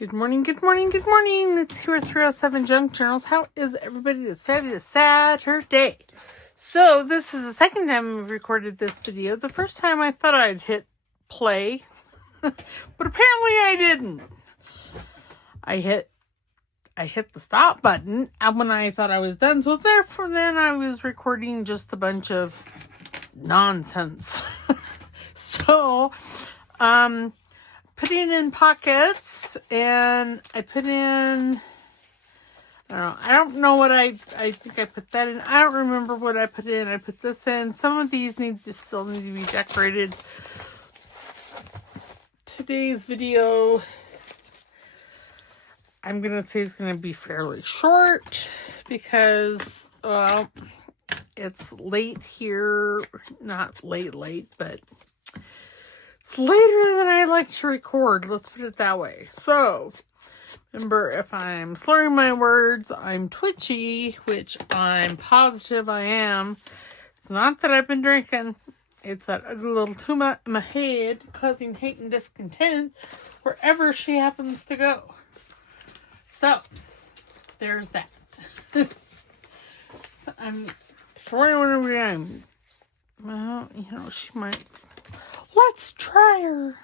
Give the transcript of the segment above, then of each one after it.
Good morning, good morning, good morning. It's your 307 Junk Journals. How is everybody this fabulous Saturday? So, this is the second time I've recorded this video. The first time I thought I'd hit play, but apparently I didn't. I hit the stop button when I thought I was done. So, therefore, then I was recording just a bunch of nonsense. So, putting in pockets, and I put in, I don't know what I think I put that in. I don't remember what I put in. I put this in. Some of these still need to be decorated. Today's video, I'm going to say, is going to be fairly short because, well, it's late here. Not late, but it's later than I like to record. Let's put it that way. So, remember, if I'm slurring my words, I'm twitchy, which I'm positive I am. It's not that I've been drinking. It's that ugly little tumor in my head causing hate and discontent wherever she happens to go. So, there's that. So, I'm sure wondering, well, she might. Let's try her.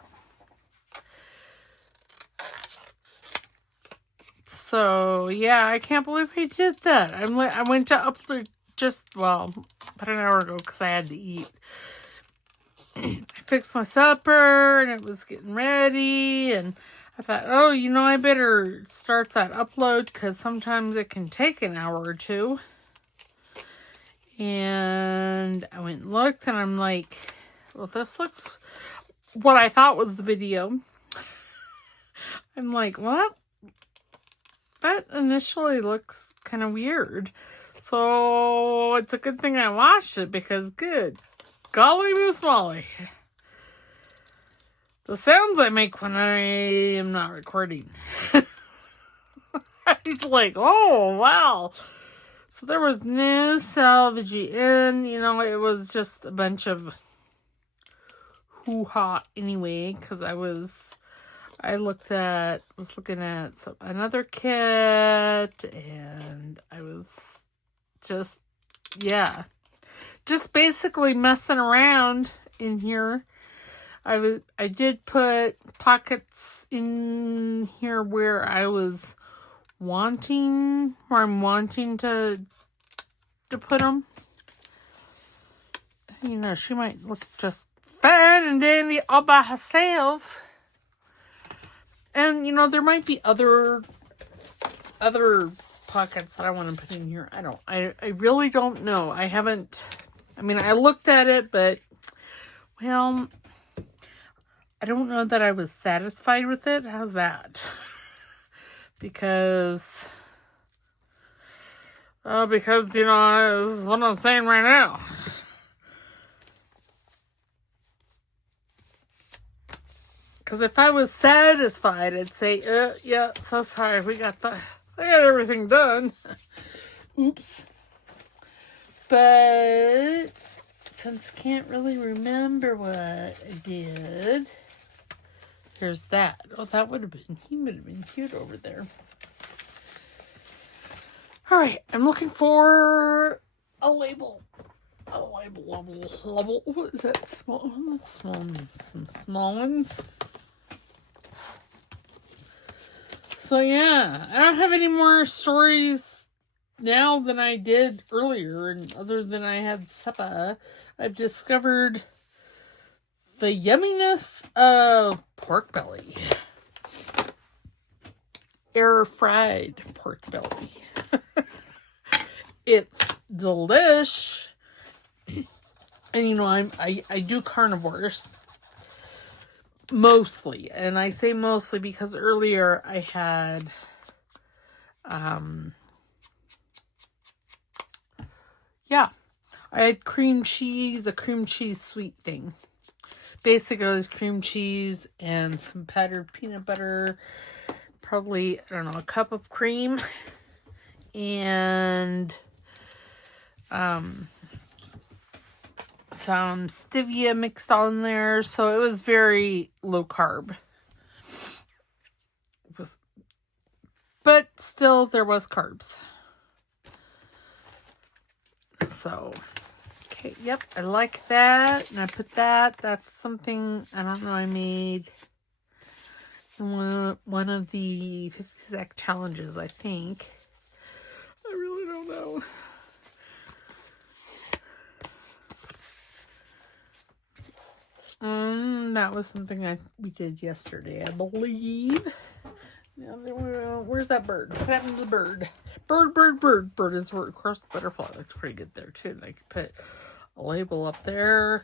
So, yeah, I can't believe I did that. I went to upload about an hour ago because I had to eat. I fixed my supper and it was getting ready, and I thought, I better start that upload because sometimes it can take an hour or two. And I went and looked, and I'm like, well, this looks what I thought was the video. I'm like, what? That initially looks kind of weird. So it's a good thing I watched it because good golly moose molly. The sounds I make when I am not recording. It's like, oh, wow. So there was no salvaging in, it was just a bunch of hoo-ha anyway, because I was looking at another kit, and I was just basically messing around in here. I did put pockets in here where I'm wanting to put them. She might look just fine and dandy all by herself. And, there might be other pockets that I want to put in here. I really don't know. I looked at it, but, well, I don't know that I was satisfied with it. How's that? Because, this is what I'm saying right now. Because if I was satisfied, I'd say, yeah, so sorry, I got everything done. Oops. But, since I can't really remember what I did, there's that. Oh, he would have been cute over there. Alright, I'm looking for a label. A label. What is that? Small? That's small. Some small ones. So, yeah, I don't have any more stories now than I did earlier. And other than I had supper, I've discovered the yumminess of pork belly. Air fried pork belly. It's delish. And, I do carnivores. Mostly. And I say mostly because earlier I had, I had cream cheese, a cream cheese sweet thing. Basically, it was cream cheese and some powdered peanut butter, probably, a cup of cream, and, some stevia mixed on there, so it was very low carb, but still there was carbs. So, okay, yep, I like that. And I put that. That's something, I don't know, I made one of the 50 sec challenges, I think. I really don't know. That was something we did yesterday, I believe. Now, where's that bird? What happened to the bird? Bird is where, of course, the butterfly looks pretty good there, too. And I can put a label up there.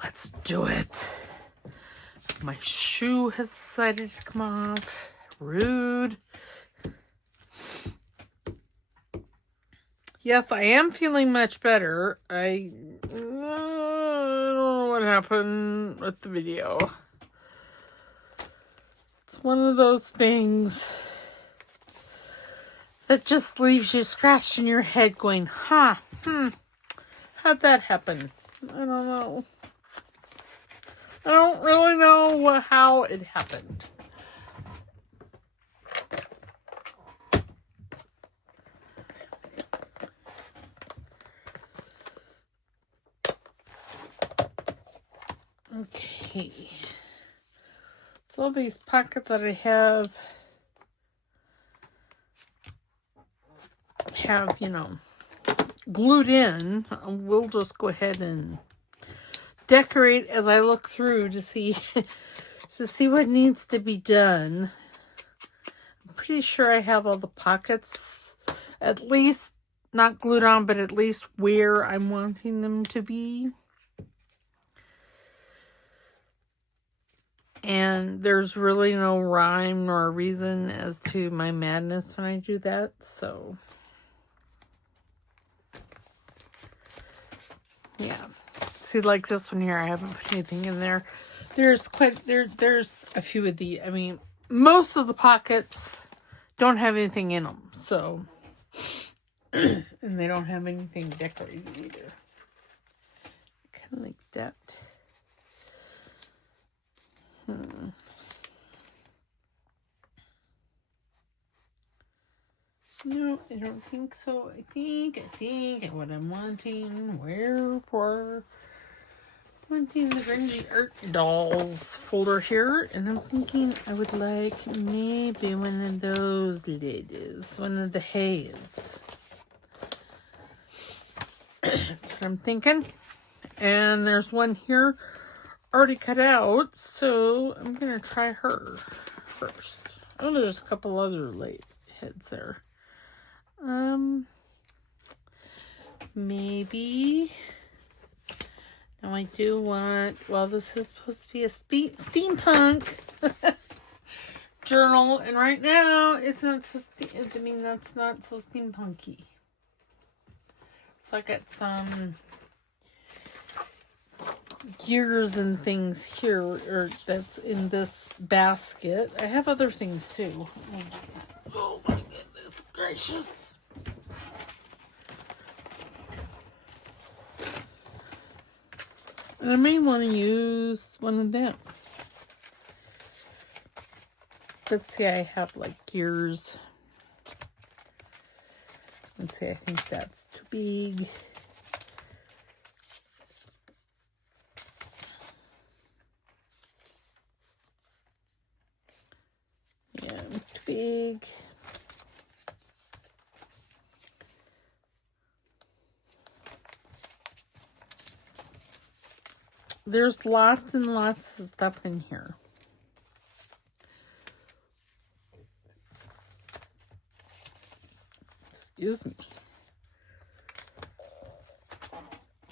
Let's do it. My shoe has decided to come off. Rude. Yes, I am feeling much better. I don't know what happened with the video. It's one of those things that just leaves you scratching your head going, how'd that happen? I don't know. I don't really know how it happened. Okay. So all these pockets that I have, you know, glued in. We'll just go ahead and decorate as I look through to see what needs to be done. I'm pretty sure I have all the pockets, at least not glued on, but at least where I'm wanting them to be. And there's really no rhyme nor reason as to my madness when I do that, so yeah. See, like this one here, I haven't put anything in there. There's a few of the, I mean, most of the pockets don't have anything in them, so, and they don't have anything decorated either. Kind of like that. No, I don't think so. I think what I'm wanting, wanting the Grungy Art Dolls folder here, and I'm thinking I would like maybe one of those ladies, one of the haze. That's what I'm thinking. And there's one here already cut out, so I'm gonna try her first. Oh, there's a couple other heads there. Maybe. Now I do want, well, this is supposed to be a steampunk journal, and right now it's not so that's not so steampunky. So I got some gears and things here, or that's in this basket. I have other things too. Oh my goodness gracious. And I may want to use one of them. Let's see, I have like gears. Let's see, I think that's too big. Yeah, too big. There's lots and lots of stuff in here. Excuse me.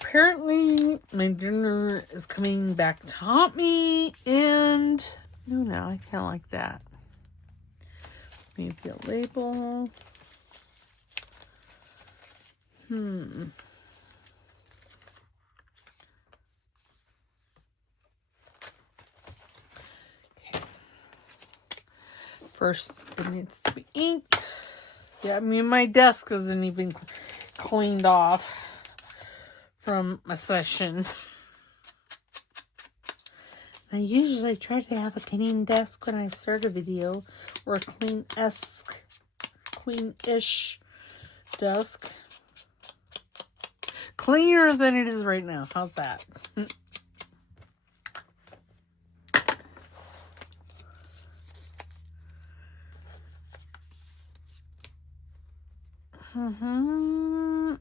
Apparently, my dinner is coming back to haunt me, and no, I kind of like that. Maybe a label. Okay. First, it needs to be inked. Yeah, I mean, my desk isn't even cleaned off from a session. I usually try to have a clean desk when I start a video, or a clean-ish desk. Cleaner than it is right now. How's that?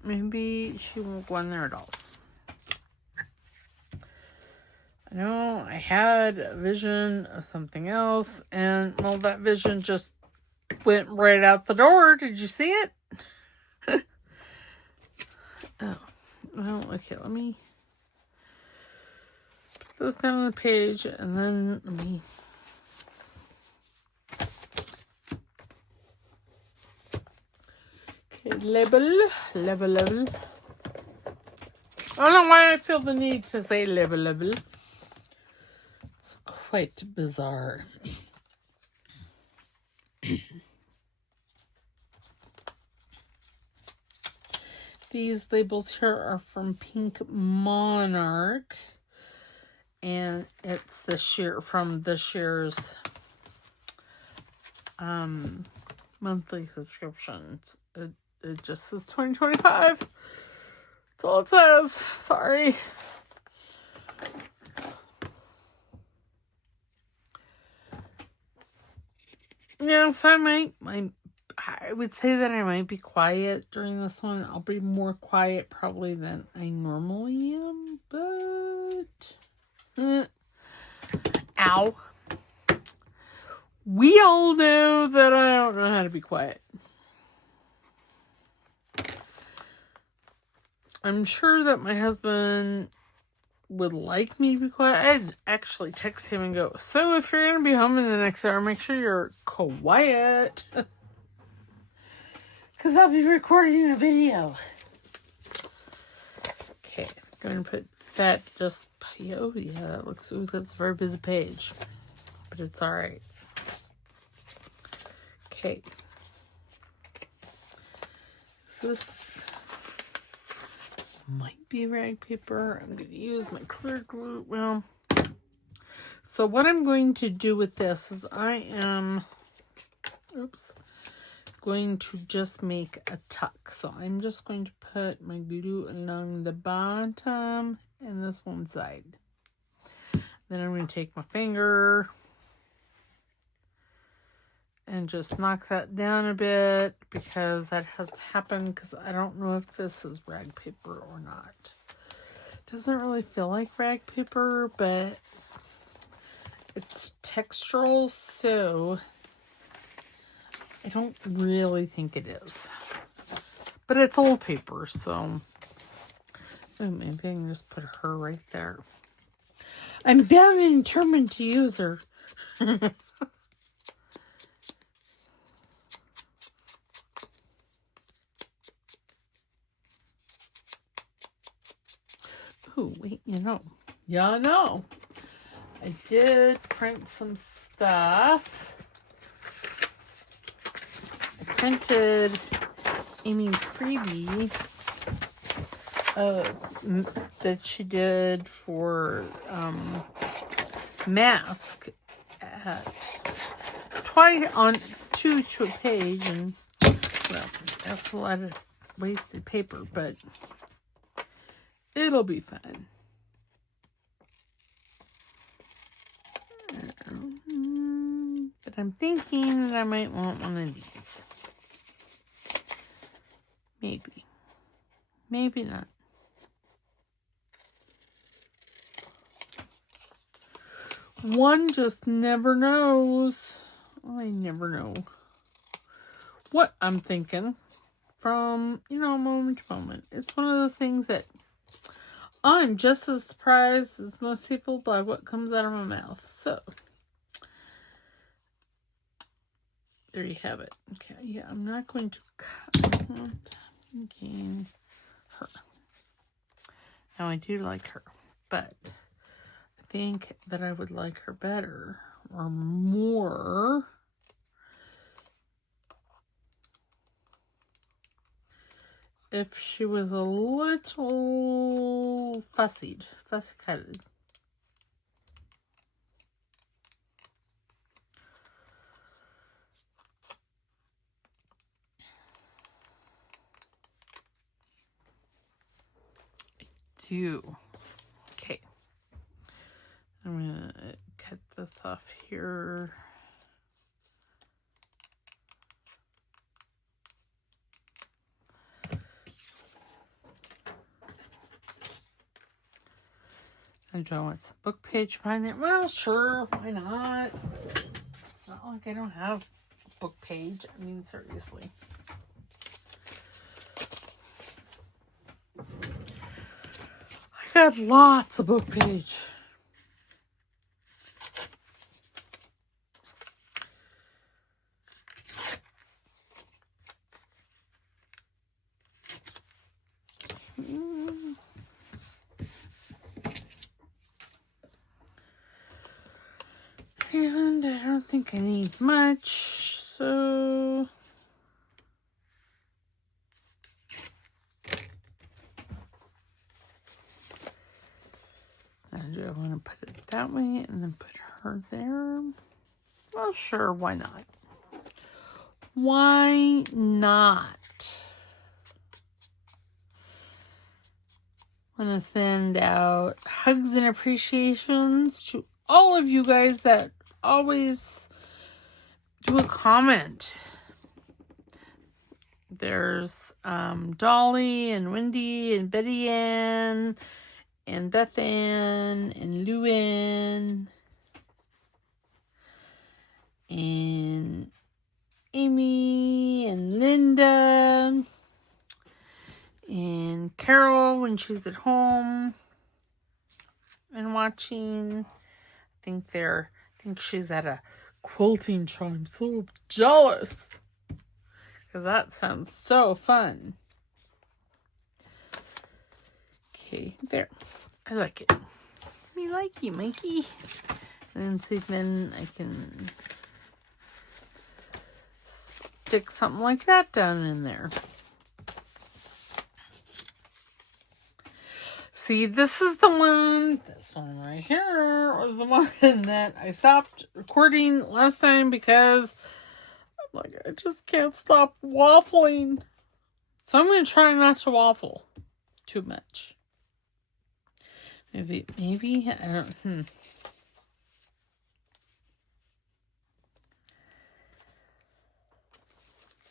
Maybe she won't go in there at all. I know I had a vision of something else, and well, that vision just went right out the door. Did you see it? Oh, well, okay, let me put this down on the page, and then let me... Okay, label. I don't know why I feel the need to say label. It's quite bizarre. These labels here are from Pink Monarch, and it's the sheer from this year's monthly subscription. It just says 2025. That's all it says. Sorry. Yeah, so I would say that I might be quiet during this one. I'll be more quiet probably than I normally am, but... ow. We all know that I don't know how to be quiet. I'm sure that my husband would like me to be quiet. I'd actually text him and go, so if you're going to be home in the next hour, make sure you're quiet. Because I'll be recording a video. Okay, I'm going to put that just... Oh, yeah, that looks... Ooh, that's a very busy page. But it's alright. Okay. So this might be rag paper. I'm going to use my clear glue. Well, so what I'm going to do with this is I am... Oops. Going to just make a tuck. So I'm just going to put my glue along the bottom and this one side. Then I'm going to take my finger and just knock that down a bit, because that has to happen, because I don't know if this is rag paper or not. It doesn't really feel like rag paper, but it's textural, so I don't really think it is. But it's old paper, so maybe I can just put her right there. I'm bound and determined to use her. Oh, wait, I did print some stuff. I printed Amy's freebie that she did for mask at twice on two to a page, and well, that's a lot of wasted paper, but it'll be fun. But I'm thinking that I might want one of these. Maybe. Maybe not. One just never knows. I never know what I'm thinking from, moment to moment. It's one of those things that I'm just as surprised as most people by what comes out of my mouth. So, there you have it. Okay, yeah, I'm not going to cut. I'm not thinking her. Now, I do like her, but I think that I would like her better or more if she was a little fussy-cutted. few. Okay. I'm going to cut this off here. And do I want some book page behind it? Well, sure. Why not? It's not like I don't have a book page. I mean, seriously. I got lots of book page. And I don't think I need much, so do I want to put it that way and then put her there? Well, sure, why not? Why not? I want to send out hugs and appreciations to all of you guys that always do a comment. There's Dolly and Wendy and Betty Ann and Beth Ann and Luann and Amy and Linda and Carol when she's at home and watching. I think she's at a quilting show. I'm so jealous because that sounds so fun. Okay, there. I like it. Me like you, Mikey. And then see if then I can stick something like that down in there. See, this is the one, this one right here was the one that I stopped recording last time because I'm like, I just can't stop waffling. So I'm going to try not to waffle too much. Maybe, I don't,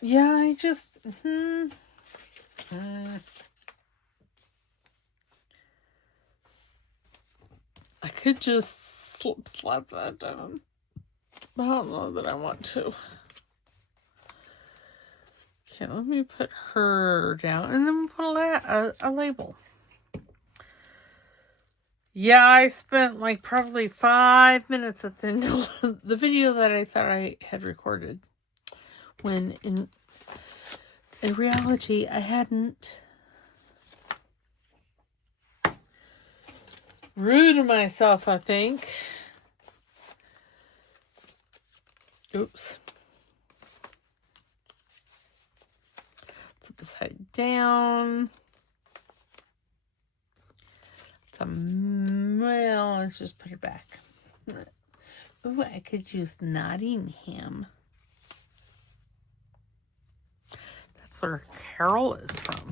Yeah, I just, I could just slap that down. But I don't know that I want to. Okay, let me put her down and then we'll put a label. Yeah, I spent like probably 5 minutes at the end of the video that I thought I had recorded. When in reality, I hadn't. Rude to myself, I think. Oops. Flip upside down. Well, let's just put it back. Ooh, I could use Nottingham. That's where Carol is from.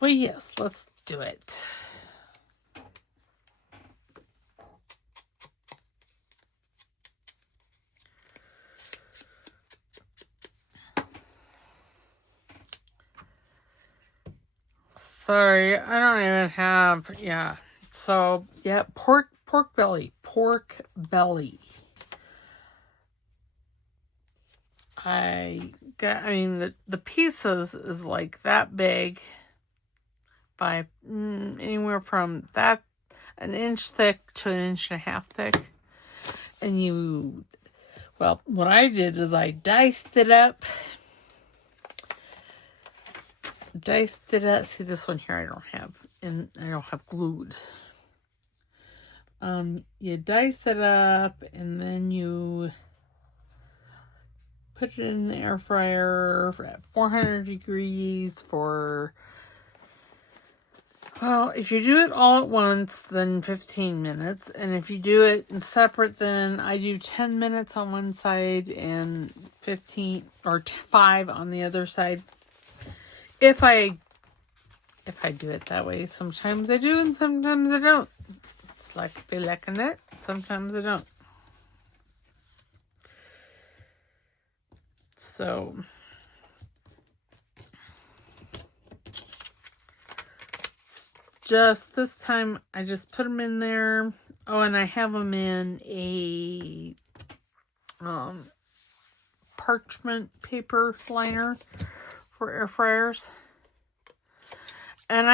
Well, yes, let's do it. Sorry, I don't even have, yeah. So, yeah, pork belly. The pieces is like that big by anywhere from that an inch thick to an inch and a half thick. And what I did is I diced it up. See, this one here I don't have glued. You dice it up and then you put it in the air fryer at 400 degrees for Well, if you do it all at once, then 15 minutes. And if you do it in separate, then I do 10 minutes on one side and 15 or 5 on the other side. If I do it that way, sometimes I do and sometimes I don't. It's like I feel like it. Sometimes I don't. So just this time, I just put them in there. Oh, and I have them in a parchment paper liner for air fryers. And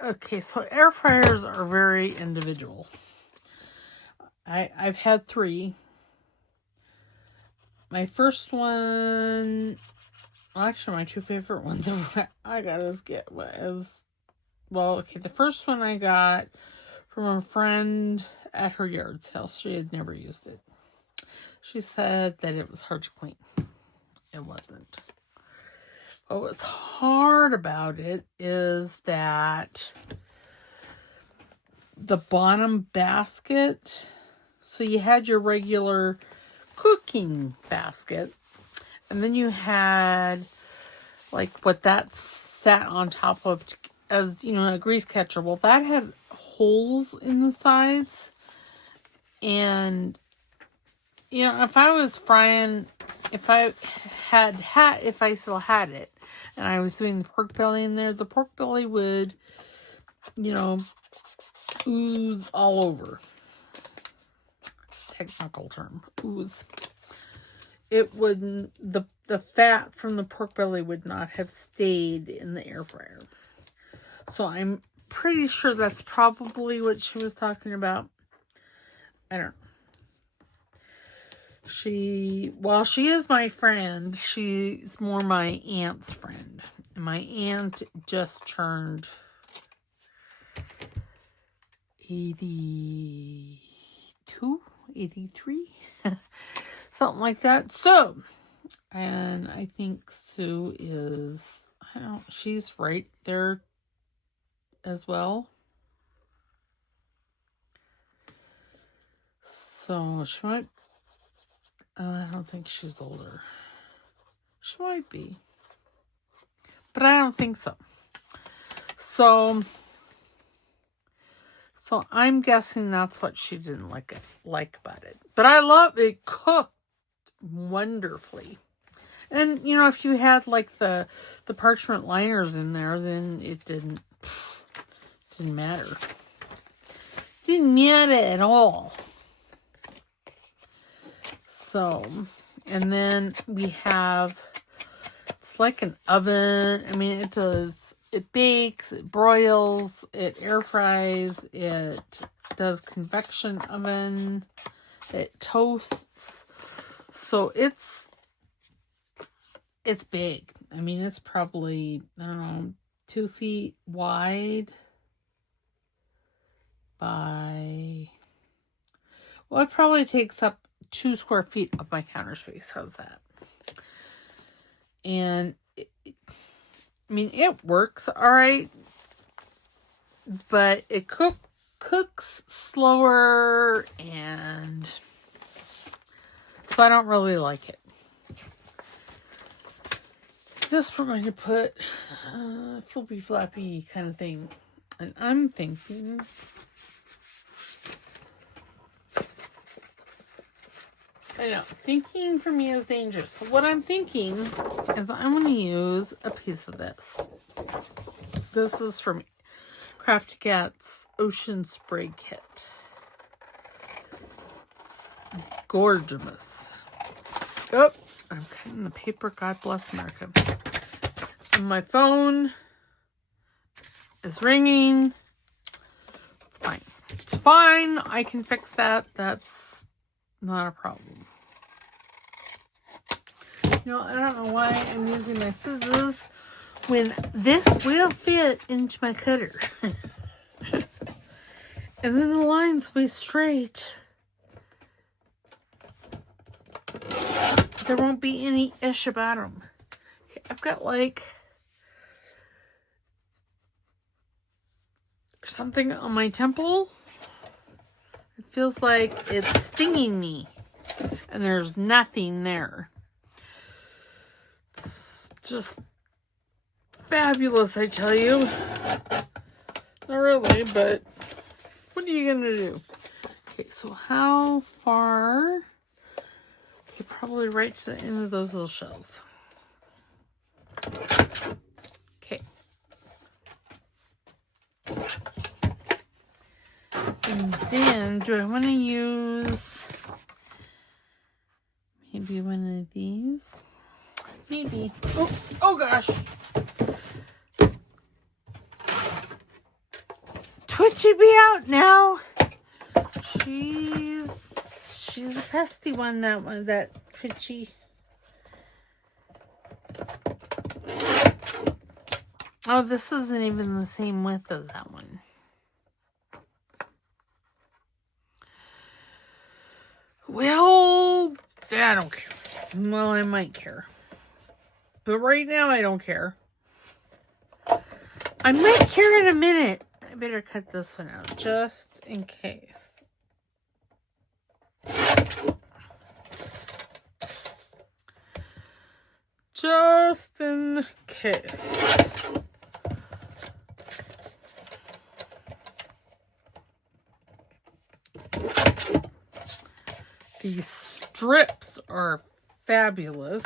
okay, so air fryers are very individual. I've had 3. My first one, well, actually my 2 favorite ones I got the first one I got from a friend at her yard sale. She had never used it. She said that it was hard to clean. It wasn't. What was hard about it is that the bottom basket, so you had your regular cooking basket, and then you had like what that sat on top of as, a grease catcher. Well, that had holes in the sides, and if I was frying, if I still had it and I was doing the pork belly in there, the pork belly would ooze all over. Technical term, ooze. It wouldn't, the fat from the pork belly would not have stayed in the air fryer. So I'm pretty sure that's probably what she was talking about. I don't know. While she is my friend, she's more my aunt's friend. And my aunt just turned 82, 83, something like that. So, and I think Sue is, she's right there as well. So she might, I don't think she's older. She might be, but I don't think so. So I'm guessing that's what she didn't like about it. But I love it. Cooked wonderfully. And if you had like the parchment liners in there, then it didn't matter. Didn't matter at all. So, and then we have, it's like an oven. It bakes, it broils, it air fries, it does convection oven, it toasts. So it's big. It's probably, 2 feet wide by, well, it probably takes up 2 square feet of my counter space. How's that? And it works all right, but it cooks slower, and so I don't really like it. This we're going to put flippy flappy kind of thing, and I'm thinking, I know, thinking for me is dangerous. But what I'm thinking is I'm going to use a piece of this. This is from Crafty Cat's Ocean Spray Kit. It's gorgeous. Oh, I'm cutting the paper. God bless America. And my phone is ringing. It's fine. It's fine. I can fix that. That's not a problem. I don't know why I'm using my scissors when this will fit into my cutter. And then the lines will be straight. There won't be any ish about them. Okay, I've got like something on my temple. It feels like it's stinging me. And there's nothing there. It's just fabulous, I tell you. Not really, but what are you going to do? Okay, so how far? Okay, probably right to the end of those little shells. Okay. And then, do I want to use maybe one of these? Maybe. Oops. Oh, gosh. Twitchy be out now. She's a pesty one, that Twitchy. Oh, this isn't even the same width as that one. Well, I don't care. Well, I might care. But right now, I don't care. I might care in a minute. I better cut this one out, just in case. Just in case. These strips are fabulous.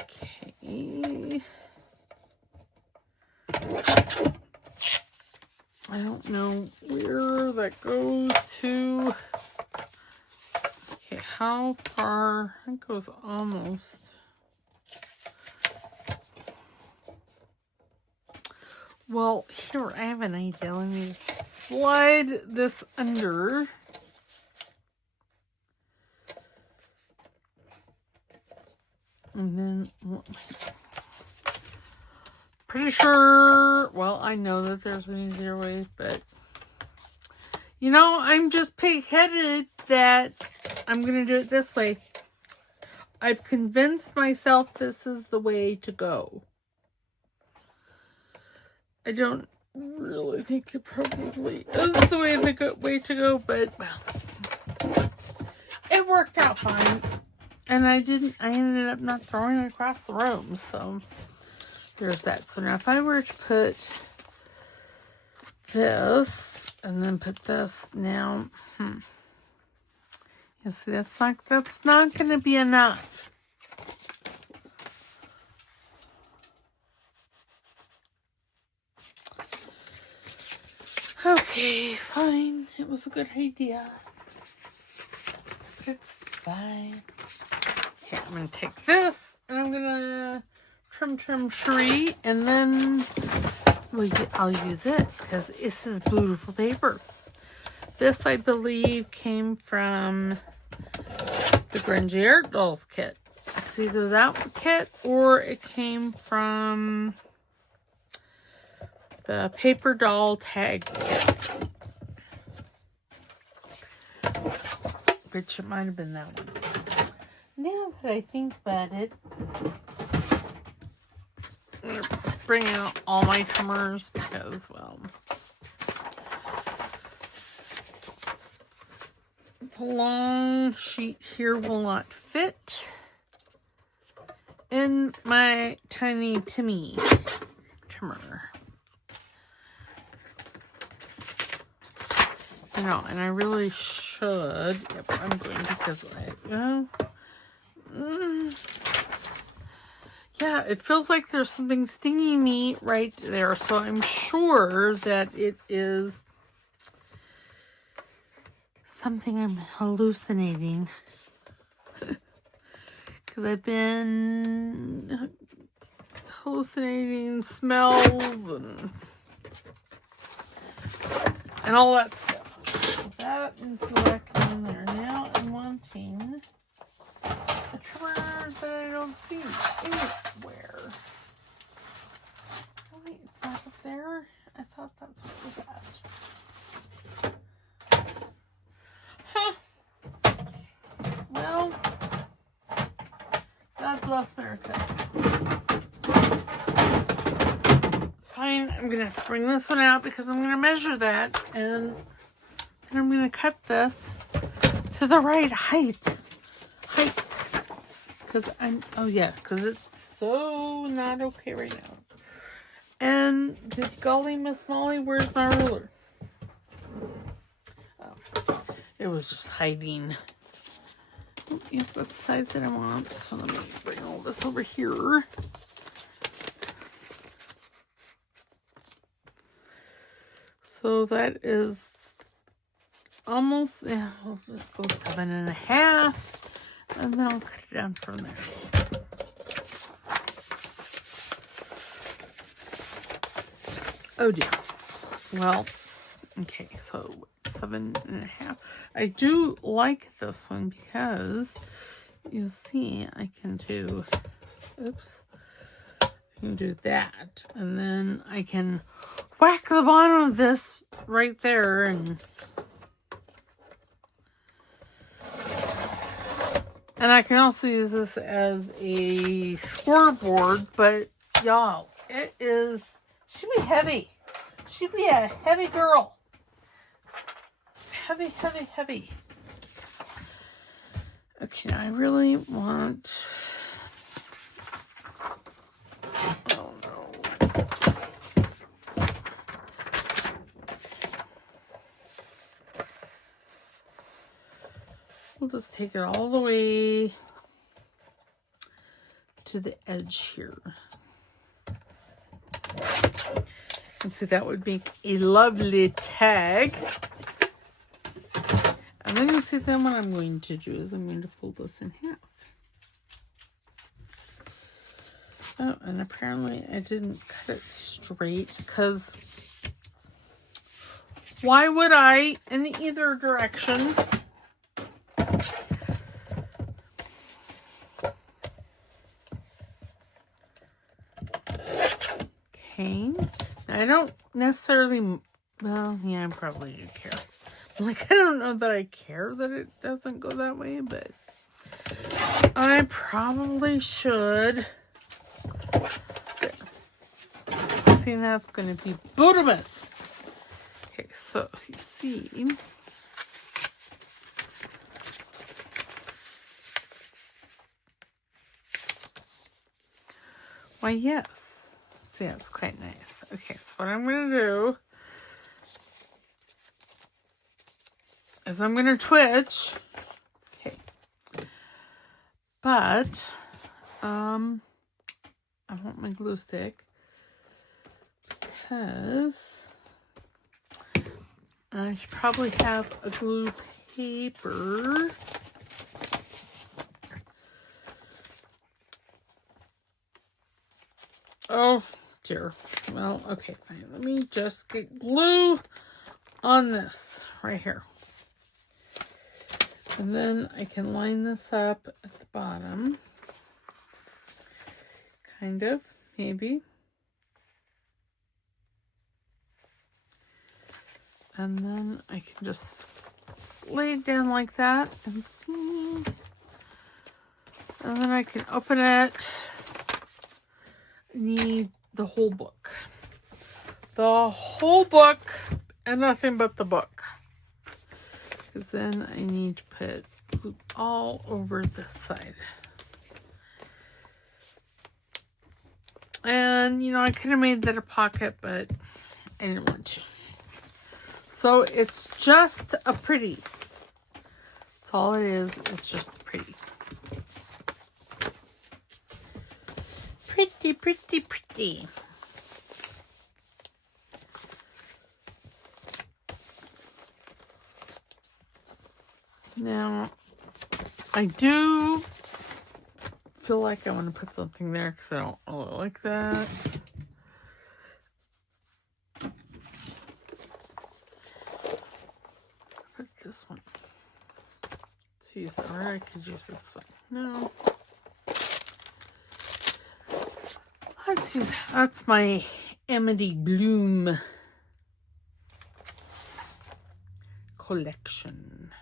Okay. I don't know where that goes to. Okay, how far? It goes almost. Well, here, I have an idea. Let me slide this under. And then, pretty sure, well, I know that there's an easier way, but, you know, I'm just pig-headed that I'm going to do it this way. I've convinced myself this is the way to go. I don't really think it probably is the way to go, but, well, it worked out fine. And I ended up not throwing it across the room, so there's that. So now if I were to put this and then put this now, you see, that's not going to be enough. Okay, fine. It was a good idea. It's fine. Okay, I'm going to take this and I'm going to trim Cherie, and then I'll use it because this is beautiful paper. This, I believe, came from the Grungy Art Dolls kit. It's either that kit or it came from the Paper Doll Tag kit. Which it might have been that one. Now that I think about it, I'm going to bring out all my trimmers because, well, the long sheet here will not fit in my tiny Timmy trimmer. You know, and I really should. Yep, I'm going to because yeah, it feels like there's something stinging me right there. So I'm sure that it is something I'm hallucinating. Because I've been hallucinating smells and all that stuff. That is what in there. Now I'm wanting a trimmer that I don't see anywhere. Oh wait, it's not up there? I thought that's what it was at. Huh. Well, God bless America. Fine, I'm going to have to bring this one out because I'm going to measure that. And then I'm going to cut this to the right height. Because because it's so not okay right now. And the golly, Miss Molly, where's my ruler? Oh, it was just hiding. Oh, yeah, that's the side that I want. So let me bring all this over here. So that is almost, I'll just go 7.5. And then I'll cut it down from there. Oh dear. Well, okay, so 7.5. I do like this one because you see I can do, I can do that. And then I can whack the bottom of this right there and I can also use this as a scoreboard, but y'all, it is, she'd be heavy. She'd be a heavy girl. Heavy, heavy, heavy. Okay, now I really want, oh no. We'll just take it all the way to the edge here. And see, that would make a lovely tag. And then you see, then what I'm going to do is I'm going to fold this in half. Oh, and apparently I didn't cut it straight because why would I in either direction? Okay, I don't necessarily, well, yeah, I probably do care. Like, I don't know that I care that it doesn't go that way, but I probably should. There. See, that's going to be bootamus. Okay, so you see, why, yes. See, it's quite nice. Okay, so what I'm going to do is I'm going to twitch. Okay. But, I want my glue stick because I should probably have a glue paper. Oh dear. Well, okay, fine. Let me just get glue on this right here. And then I can line this up at the bottom. Kind of, maybe. And then I can just lay it down like that and see. And then I can open it. I need the whole book. The whole book and nothing but the book. Because then I need to put glue all over this side. And, you know, I could have made that a pocket, but I didn't want to. So it's just a pretty. That's all it is. It's just pretty. Pretty, pretty, pretty. Now, I do feel like I want to put something there because I don't really like that. Put this one. Let's use that, or I could use this one. No. Let's use, that's my Amity Bloom collection.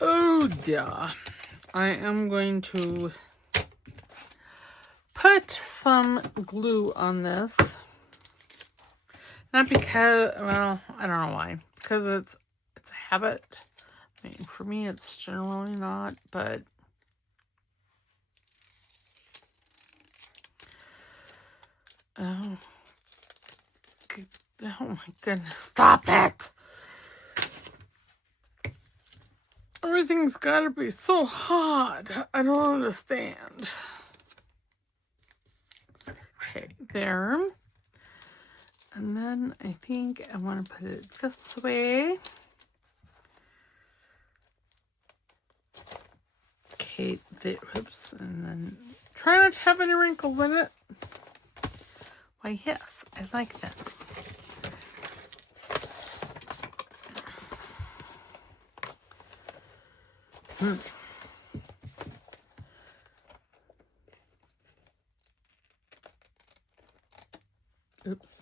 Oh good. I am going to put some glue on this. Not because, well, I don't know why. Because it's a habit. I mean, for me, it's generally not, but oh my goodness, stop it! Everything's got to be so hot. I don't understand. Okay, there. And then I think I want to put it this way. Okay, oops, and then try not to have any wrinkles in it. Why, yes, I like that. Oops.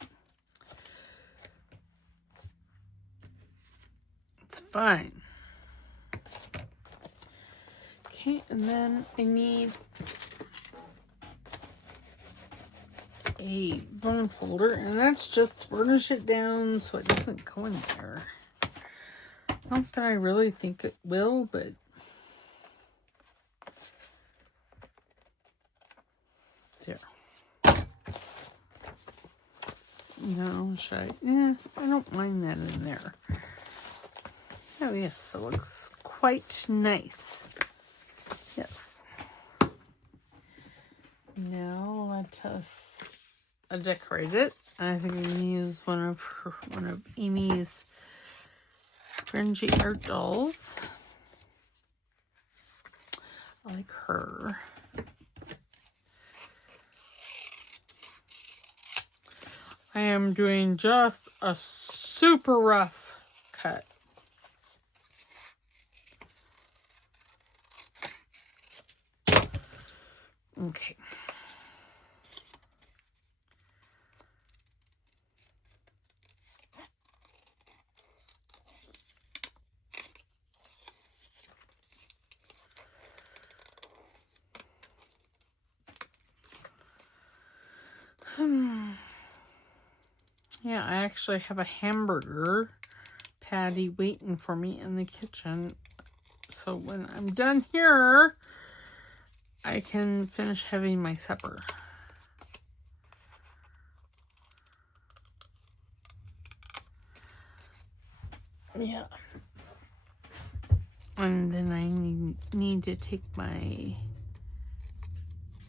It's fine. Okay, and then I need a bone folder, and that's just to burnish it down so it doesn't go in there. Not that I really think it will, but there. No, should I? Yeah, I don't mind that in there. Oh yes, it looks quite nice. Yes. Now let us decorate it. I think I'm gonna use one of Amy's Fringy art dolls. I like her. I am doing just a super rough cut. Okay. Yeah, I actually have a hamburger patty waiting for me in the kitchen. So when I'm done here, I can finish having my supper. Yeah. And then I need to take my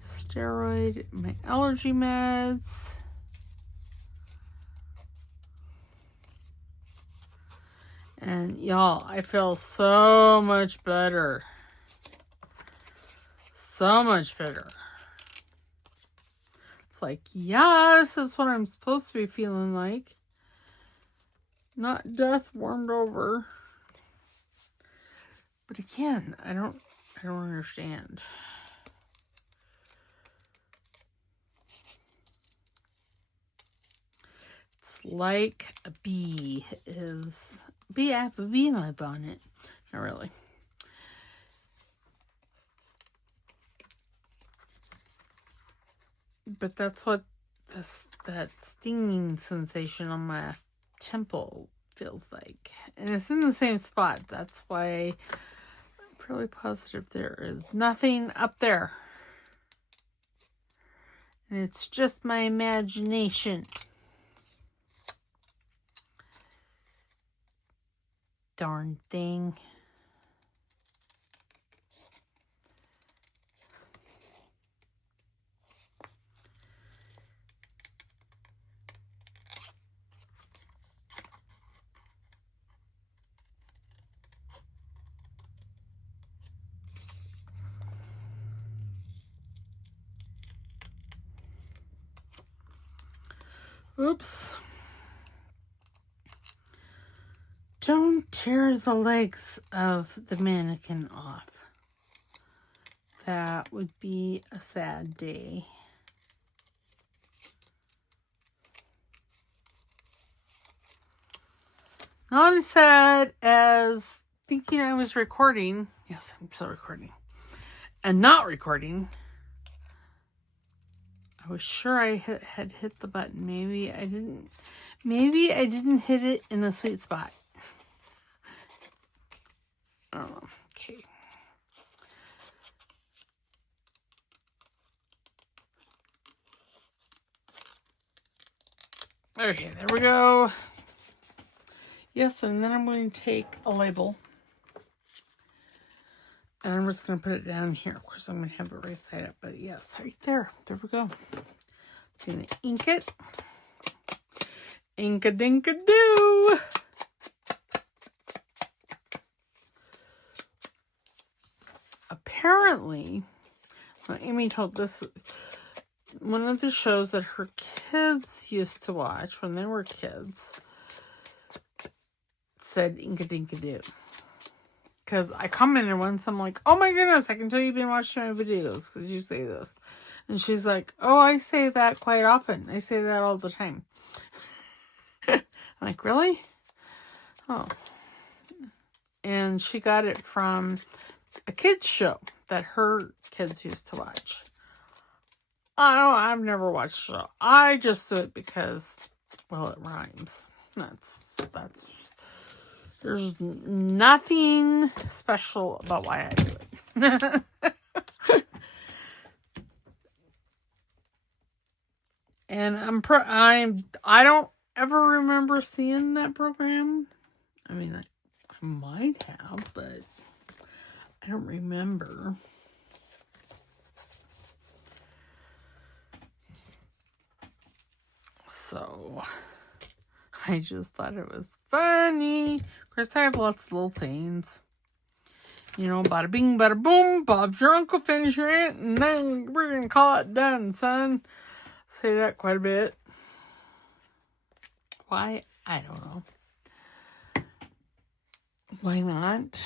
steroid, my allergy meds. And y'all, I feel so much better. So much better. It's like, yeah, this is what I'm supposed to be feeling like. Not death warmed over. But again, I don't understand. It's like a bee is. I have a bee in my bonnet. Not really. But that's what that stinging sensation on my temple feels like. And it's in the same spot. That's why I'm pretty positive there is nothing up there. And it's just my imagination. Darn thing. Oops. Don't tear the legs of the mannequin off. That would be a sad day. Not as sad as thinking I was recording. Yes, I'm still recording. And not recording. I was sure I had hit the button. Maybe I didn't. Maybe I didn't hit it in the sweet spot. I don't know. Okay. Okay, there we go. Yes, and then I'm going to take a label. And I'm just going to put it down here. Of course, I'm going to have it right side up. But yes, right there. There we go. I'm going to ink it. Ink-a-dink-a-doo. Apparently, well, Amy told this, one of the shows that her kids used to watch when they were kids said ink-a-dink-a-doo. Because I commented once, I'm like, oh my goodness, I can tell you've been watching my videos because you say this. And she's like, oh, I say that quite often. I say that all the time. I'm like, really? Oh. And she got it from a kids show that her kids used to watch. I've never watched the show. I just do it because, well, it rhymes. That's there's nothing special about why I do it. And I don't ever remember seeing that program. I mean, I might have, but I don't remember. So I just thought it was funny. Of course, I have lots of little sayings. You know, bada bing, bada boom. Bob's your uncle, finish your aunt, and then we're going to call it done, son. Say that quite a bit. Why? I don't know. Why not?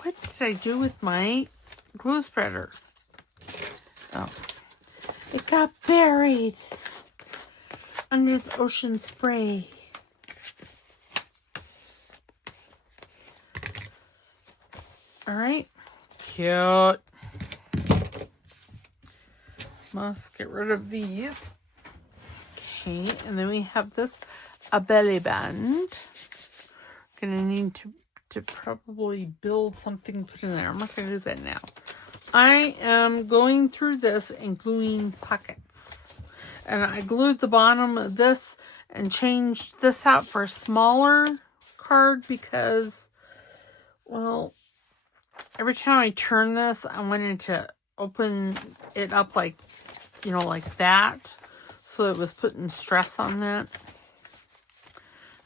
What did I do with my glue spreader? Oh. It got buried under the ocean spray. Alright. Cute. Must get rid of these. Okay, and then we have this, a belly band. Gonna need to probably build something to put in there. I'm not gonna do that now. I am going through this and gluing pockets. And I glued the bottom of this and changed this out for a smaller card because, well, every time I turn this, I wanted to open it up like, you know, like that. So it was putting stress on that.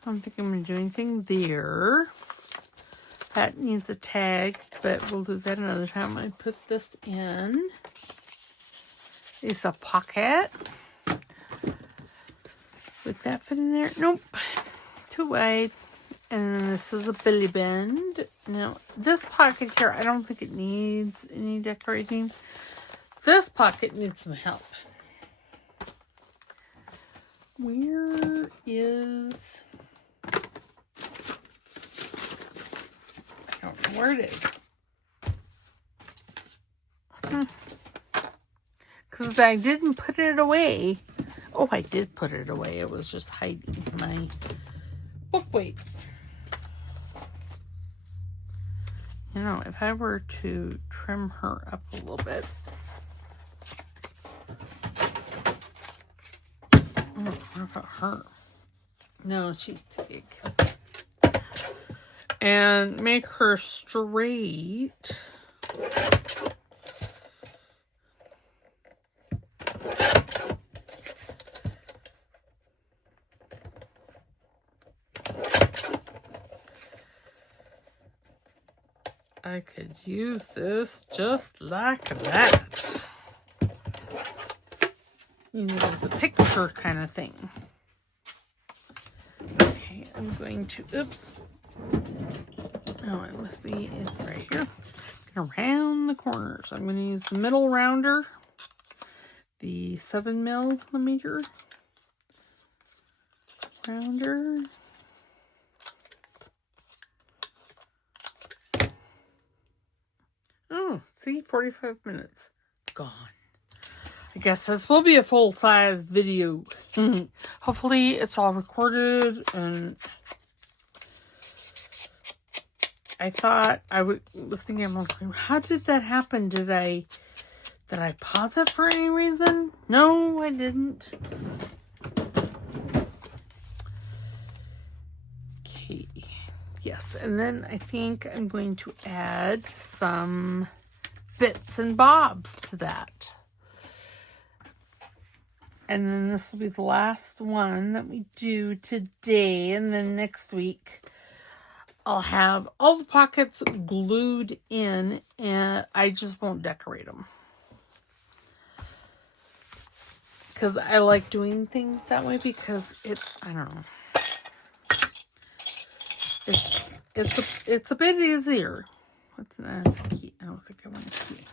I don't think I'm going to do anything there. That needs a tag, but we'll do that another time. I put this in. It's a pocket. Would that fit in there? Nope. Too wide. And then this is a belly band. Now, this pocket here, I don't think it needs any decorating. This pocket needs some help. Where is... I don't know where it is. Because I didn't put it away. Oh, I did put it away. It was just hiding my book weight. You know, if I were to trim her up a little bit. Oh, what about her? No, she's too big. And make her straight. I could use this just like that. You know, as a picture kind of thing. Okay, I'm going to, oops. Oh, it must be, it's right here. I'm going to round the corners. I'm going to use the middle rounder, the 7mm rounder. See, 45 minutes. Gone. I guess this will be a full-size video. Hopefully it's all recorded, and I thought was thinking, how did that happen? Did I pause it for any reason? No, I didn't. Okay. Yes, and then I think I'm going to add some bits and bobs to that. And then this will be the last one that we do today. And then next week, I'll have all the pockets glued in, and I just won't decorate them. Because I like doing things that way, because I don't know. It's a bit easier. What's that? That's a key. I don't think I want a key.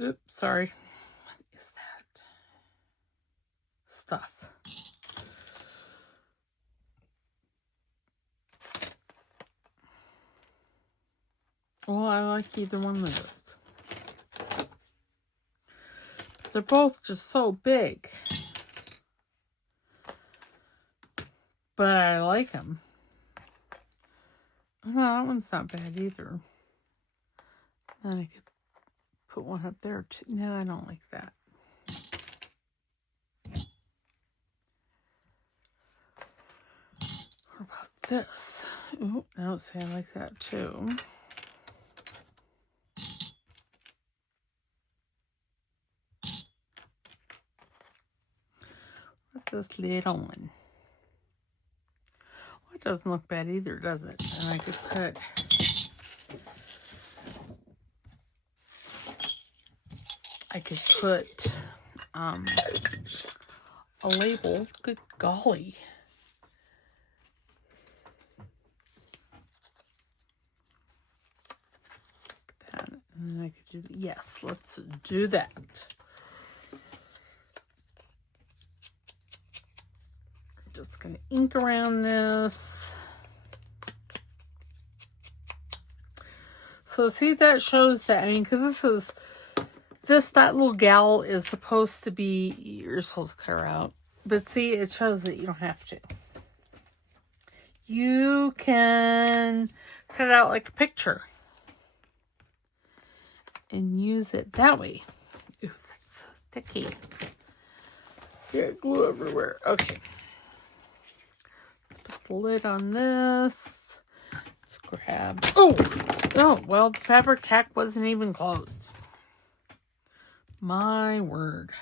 Oops, sorry. What is that? Stuff. Well, I like either one of those. They're both just so big. But I like them. Oh, no, that one's not bad either. Then I could put one up there too. No, I don't like that. What about this? Ooh, no, see, I like that too. What's this little one? Well, it doesn't look bad either, does it? And I could put a label. Good golly. That. And then I could do, yes, let's do that. Just gonna ink around this. So see, that shows that, I mean, because that little gal is supposed to be, you're supposed to cut her out. But see, it shows that you don't have to. You can cut it out like a picture. And use it that way. Ooh, that's so sticky. Got glue everywhere. Okay. Let's put the lid on this. Let's grab, oh, well, the fabric tack wasn't even closed. My word.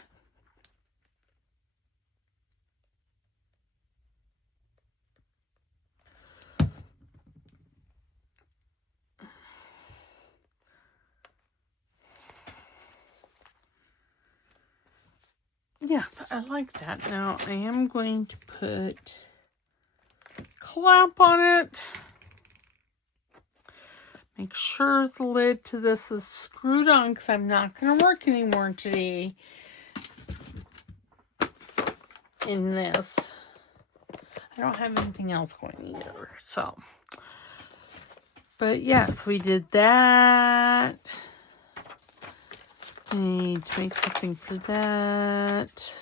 Yes, I like that. Now, I am going to put a clamp on it. Make sure the lid to this is screwed on, because I'm not going to work anymore today in this. I don't have anything else going either, so. But yes, we did that. I need to make something for that.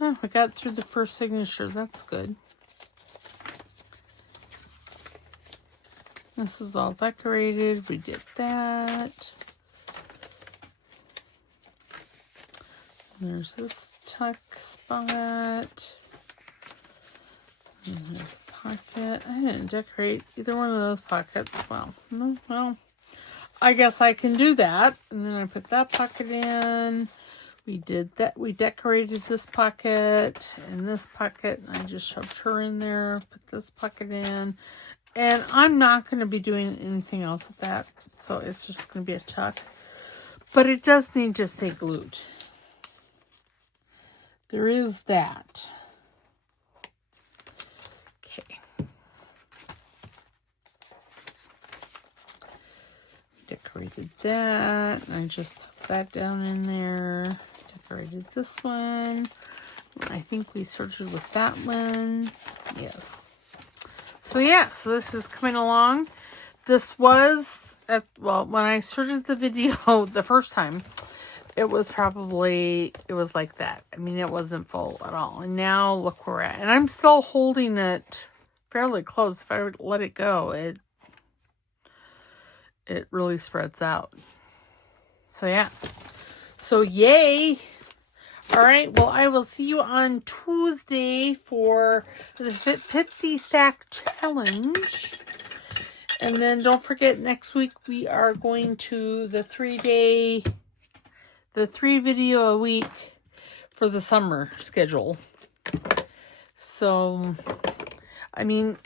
Oh, we got through the first signature. That's good. This is all decorated. We did that. There's this tuck spot. And there's a pocket. I didn't decorate either one of those pockets. Well, no, well, I guess I can do that. And then I put that pocket in. We did that. We decorated this pocket and this pocket. And I just shoved her in there. Put this pocket in. And I'm not going to be doing anything else with that. So it's just going to be a tuck. But it does need to stay glued. There is that. Okay. Decorated that. And I just stuck that down in there. Decorated this one. I think we sorted with that one. Yes. So yeah, so this is coming along. This was, when I started the video the first time, it was like that. I mean, it wasn't full at all. And now look where we're at. And I'm still holding it fairly close. If I would let it go, it really spreads out. So yeah. So yay. All right. Well, I will see you on Tuesday for the 50 stack challenge. And then don't forget, next week we are going to the 3 video a week for the summer schedule. So, I mean,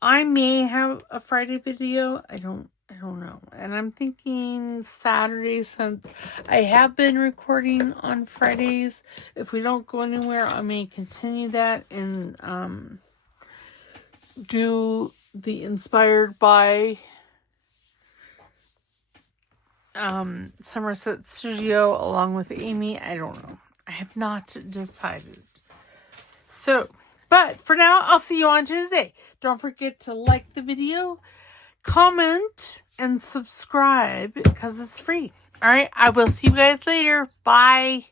I may have a Friday video. I don't know. And I'm thinking Saturdays, since I have been recording on Fridays. If we don't go anywhere, I may continue that and do the Inspired by Somerset Studio along with Amy. I don't know. I have not decided. So, but for now, I'll see you on Tuesday. Don't forget to like the video, comment, and subscribe because it's free. All right. I will see you guys later. Bye.